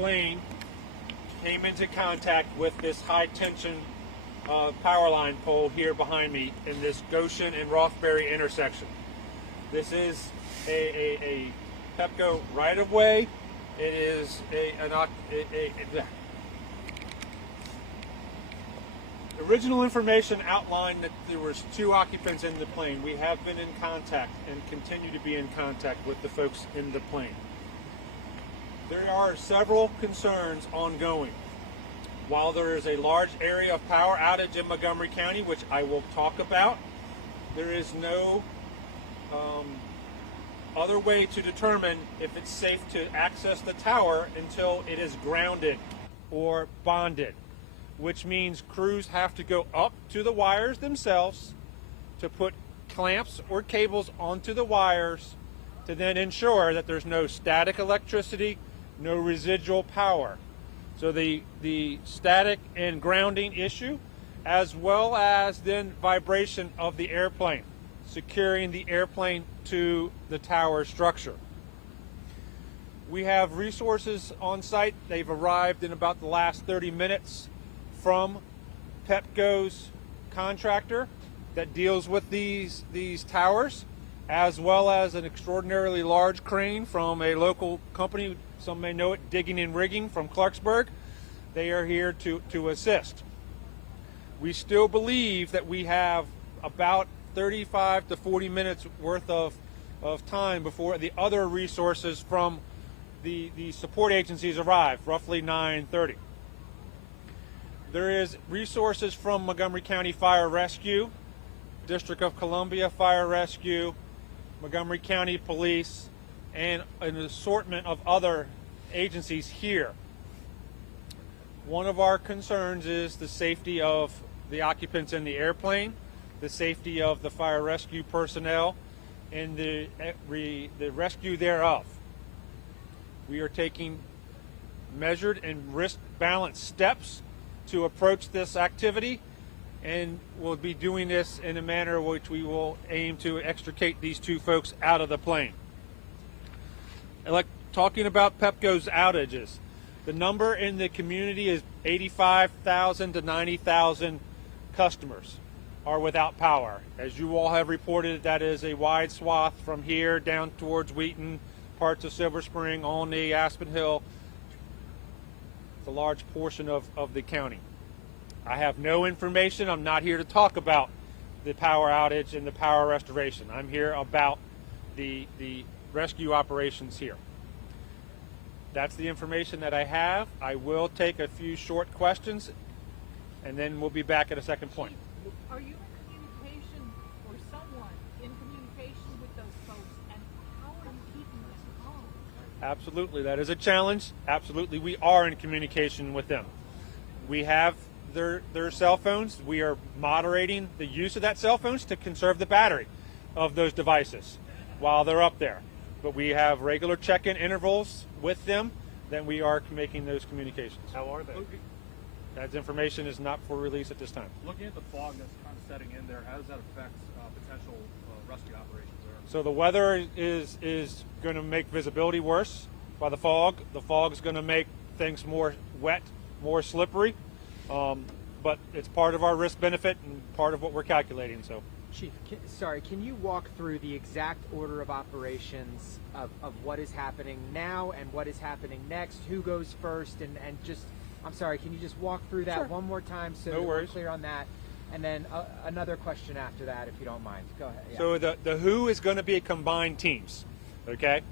plane came into contact with this high tension power line pole here behind me in this Goshen and Rothbury intersection. This is a Pepco right-of-way. It is original information outlined that there was 2 occupants in the plane. We have been in contact and continue to be in contact with the folks in the plane. There are several concerns ongoing. While there is a large area of power outage in Montgomery County, which I will talk about, there is no other way to determine if it's safe to access the tower until it is grounded or bonded, which means crews have to go up to the wires themselves to put clamps or cables onto the wires to then ensure that there's no static electricity, no residual power. So the static and grounding issue, as well as then vibration of the airplane, securing the airplane to the tower structure. We have resources on site. They've arrived in about the last 30 minutes from Pepco's contractor that deals with these towers, as well as an extraordinarily large crane from a local company, some may know it, Digging and Rigging from Clarksburg. They are here to assist. We still believe that we have about 35 to 40 minutes worth of time before the other resources from the support agencies arrive, roughly 9:30. There is resources from Montgomery County Fire Rescue, District of Columbia Fire Rescue, Montgomery County Police, and an assortment of other agencies here. One of our concerns is the safety of the occupants in the airplane, the safety of the fire rescue personnel, and the rescue thereof. We are taking measured and risk-balanced steps to approach this activity, and we'll be doing this in a manner which we will aim to extricate these 2 folks out of the plane. Talking about Pepco's outages, the number in the community is 85,000 to 90,000 customers are without power. As you all have reported, that is a wide swath from here down towards Wheaton, parts of Silver Spring, Olney, Aspen Hill. It's a large portion of the county. I have no information. I'm not here to talk about the power outage and the power restoration. I'm here about the rescue operations here. That's the information that I have. I will take a few short questions, and then we'll be back at a second point. Are you in communication, or someone in communication with those folks, and how are you keeping this calm? Absolutely, that is a challenge. Absolutely, we are in communication with them. We have their cell phones. We are moderating the use of that cell phones to conserve the battery of those devices while they're up there. But we have regular check-in intervals with them, then we are making those communications. How are they? That information is not for release at this time. Looking at the fog that's kind of setting in there, how does that affect potential rescue operations there? So the weather is going to make visibility worse by the fog. The fog is going to make things more wet, more slippery. But it's part of our risk benefit and part of what we're calculating. So, Chief, can you walk through the exact order of operations of what is happening now and what is happening next? Who goes first? And just, I'm sorry, can you just walk through that one more time so that we're clear on that? And then another question after that, if you don't mind. Go ahead. Yeah. So the who is going to be combined teams, okay?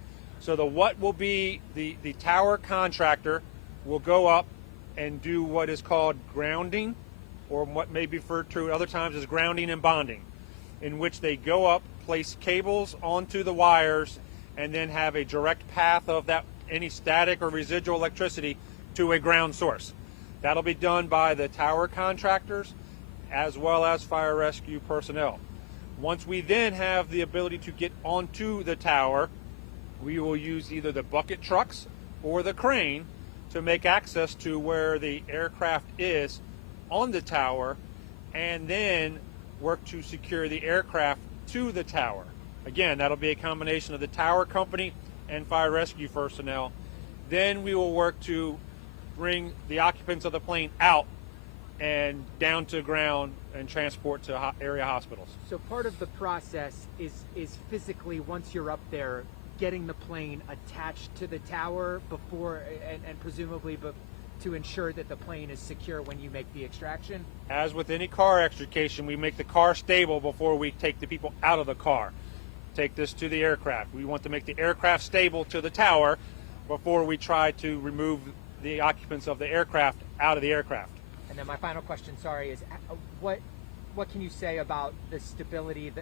So the what will be the tower contractor will go up and do what is called grounding, or what may be referred to other times as grounding and bonding, in which they go up, place cables onto the wires, and then have a direct path of that any static or residual electricity to a ground source. That'll be done by the tower contractors as well as fire rescue personnel. Once we then have the ability to get onto the tower, we will use either the bucket trucks or the crane to make access to where the aircraft is on the tower, and then work to secure the aircraft to the tower. Again, that'll be a combination of the tower company and fire rescue personnel Then we will work to bring the occupants of the plane out and down to ground and transport to area hospitals. So part of the process is physically, once you're up there, getting the plane attached to the tower before, and presumably to ensure that the plane is secure when you make the extraction? As with any car extrication, we make the car stable before we take the people out of the car. Take this to the aircraft. We want to make the aircraft stable to the tower before we try to remove the occupants of the aircraft out of the aircraft. And then my final question, sorry, is what can you say about the stability,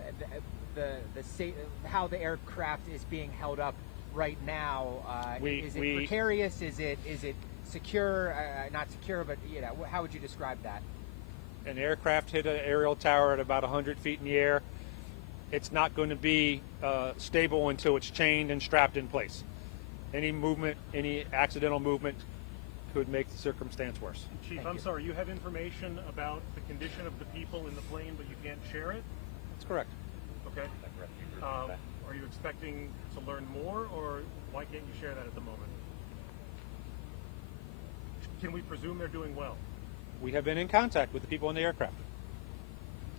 how the aircraft is being held up right now? Is it precarious? Is it secure? Not secure, but how would you describe that? An aircraft hit an aerial tower at about 100 feet in the air. It's not going to be stable until it's chained and strapped in place. Any movement, any accidental movement could make the circumstance worse. Chief, I'm sorry, you have information about the condition of the people in the plane, but you can't share it? That's correct. Okay. Are you expecting to learn more, or why can't you share that at the moment? Can we presume they're doing well? We have been in contact with the people in the aircraft.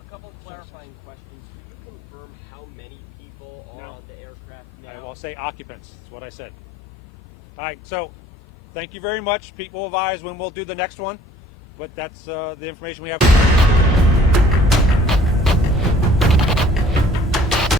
A couple of clarifying questions. Can you confirm how many people are on the aircraft now? I will say occupants. That's what I said. All right, so thank you very much. Pete will advise when we'll do the next one, but that's the information we have.